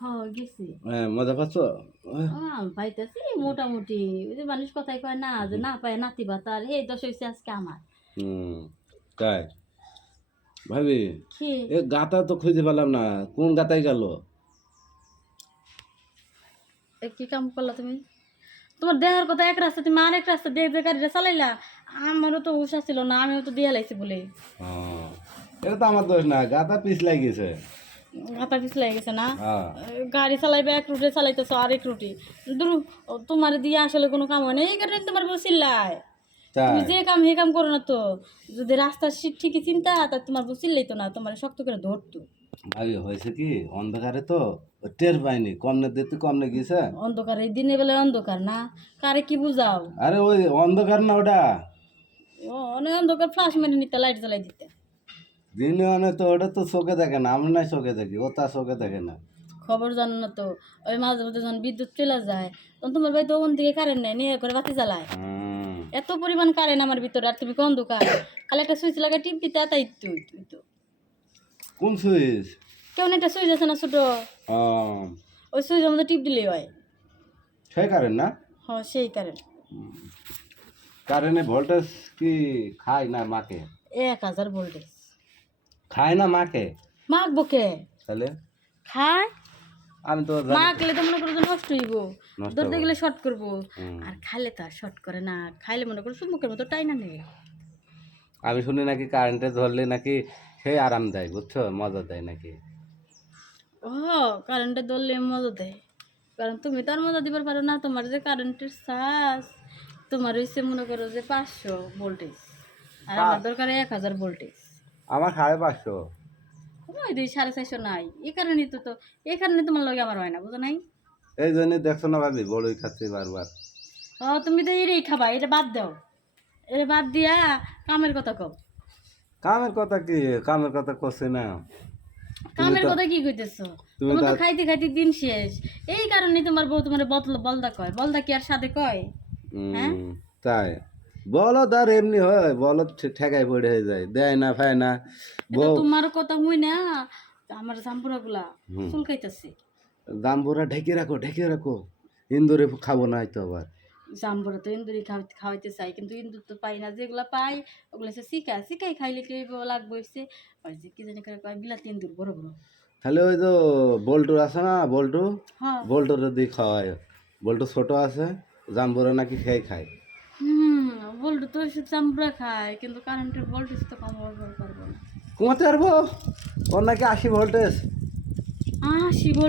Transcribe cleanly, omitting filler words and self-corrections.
হ্যাঁ গেছি। হ্যাঁ, মজা পাচ্ছ? পাইতেছি মোটামুটি। ওই যে মানুষ কথাই কয় না যে না পায় নাতি ভাতার এই দোষ হইছে আজকে আমার। হুম, তাই ভাবি কি এ গাতা তো খুঁজে পেলাম না, কোন গাতায় গেল? কি কাম করলা তুমি? তোমার দেহার কথা এক রাস্তা তুমি আরেক রাস্তা দিয়ে যে গাড়িটা চালাইলা, আমারও তো হুশ ছিল না, আমিও তো দিয়ে লাইছি বলে। এটা তো আমার দোষ না, গাতা পিছলাই গেছে। মাথা পিছলাই গেছে না? হ্যাঁ, গাড়ি চালাইবে এক রুটে চালাইতেছো আরেক রুটে। দূর, তোমার দিয়ে আসলে কোনো কাম হয় না, এই কারণে তোমার বউ চিল্লায়। তুমি তাই যে কাম হে কাম করো না তো, যদি রাস্তার ঠিকই চিন্তা তা তোমার বউ চিল্লাইতো না, তোমার শক্ত করে ধরতো। ভাবি হয়েছে কি অন্ধকারে তো ও টের পাইনি, কমনে দেখতে কমনে গেছে। অন্ধকার, এই দিনের বেলায় অন্ধকার না, কারে কি বুঝাও? আরে ওই অন্ধকার না ওটা, অনেক অন্ধকার, ফ্লাশ মেরে নিতে, লাইট জ্বালাই দিতে। দিনে অনেক তো ওটা তো চোখে দেখে না, আমরা নাই চোখে দেখি, ও তার চোখে দেখে না। খবর জানো না তো, ওই মাঝে মধ্যে যখন বিদ্যুৎ চলে যায় তখন তোমার বাড়িতে ওখান থেকে কারেন্ট নেয়, নিয়ে করে বাতি জ্বালায়। হুম, এত পরিমাণ কারেন্ট আমার ভিতরে, আর তুমি অন্ধকার, খালি একটা সুইচ লাগাই টিপ দিতে, তাই তো কোন সুইচ? কেমন একটা সুইচ আছে না ছোটো, ওই সুইচের মধ্যে টিপ দিলেই হয়। সেই কারেন্ট না? হ্যাঁ সেই কারেন্ট। কারেন্টে ভোল্টেজ কি খায় না মাকে? 1000 ভোল্টেজ। খায় না মাকে? মাখবো কে? তাহলে খায়, আমি তো জানি। মাখলে তো মনে করো যে নষ্ট হইব, নষ্ট ধরতে হবে। গেলে শর্ট করবো। হুম। আর খাইলে তো আর শর্ট করে না, খাইলে মনে করো চুম্বকের মতো টাইনা নেবে। আমি শুনি নাকি কারেন্টে ধরলে নাকি সেই আরাম দেয়, বুঝছো, মজা দেয় নাকি। ও, কারেন্টে ধরলে মজা দেয়, কারণ তুমি তো আর মজা দিবার পারো না, তোমার যে কারেন্টের চার্জ, তোমার হচ্ছে মনে করো যে 500 ভোল্টেজ, আর আমার দরকার 1000 ভোল্টেজ। আমার 550। ওই 450 নাই, এই কারণে তো এই কারণে তোমার লগে আমার হয় না, বুঝো নাই? এই জন্য দেখছো না ভাবি, বড়ই খাচ্ছি বারবার। ও তুমি তো এটাই খাবা, এটা বাদ দাও, এটা বাদ দিয়া কামের কথা কও। কামের কথা কি? কামের কথা করছে না। তুমি কামের তো কথা কি কইতেছো? তুমি তোমার তো তো খাইতে খাইতে দিন শেষ, এই কারণে তোমার বউ তোমার বলদা কয়, বলদা কি আর সাথে কয়? হ্যাঁ, তাই বলদ আর এমনি হয়, বলদ ঠেকাই পড়ে হয়ে যায়, দেয় না ফায় না। এটা বউ তোমার কথা মুই না, আমার জাম্পুরা গুলা চুলকাইতেছে। দামবুরা ঢেকে রাখো, ঢেকে রাখো, ইন্দুরে খাবো না হয়তো আবার। জাম্পুরা তো ইন্দুরি খাওয়াইতে চাই, কিন্তু ইন্দুর তো পাই না, যেগুলা পাই ওগুলো হচ্ছে শিকাই খাইলে কি লাগবো হচ্ছে ওই যে কি জানি করে কয় বিলাতি ইন্দুর, বড় বড়। তাহলে ওই তো বল্টু আছে না, বল্টু, হ্যাঁ, বল্টুর দিয়ে খাওয়ায়। বল্টু ছোট আছে, জাম্বুরা নাকি খেয়ে খায়। হুম, বল্টু তো ওইসব জাম্পুরা খায়, কিন্তু কারেন্টের ভোল্টেজ তো কমাবার পারবো না। কমাতে পারবো? ওর নাকি 80 ভোল্টেজ। শিব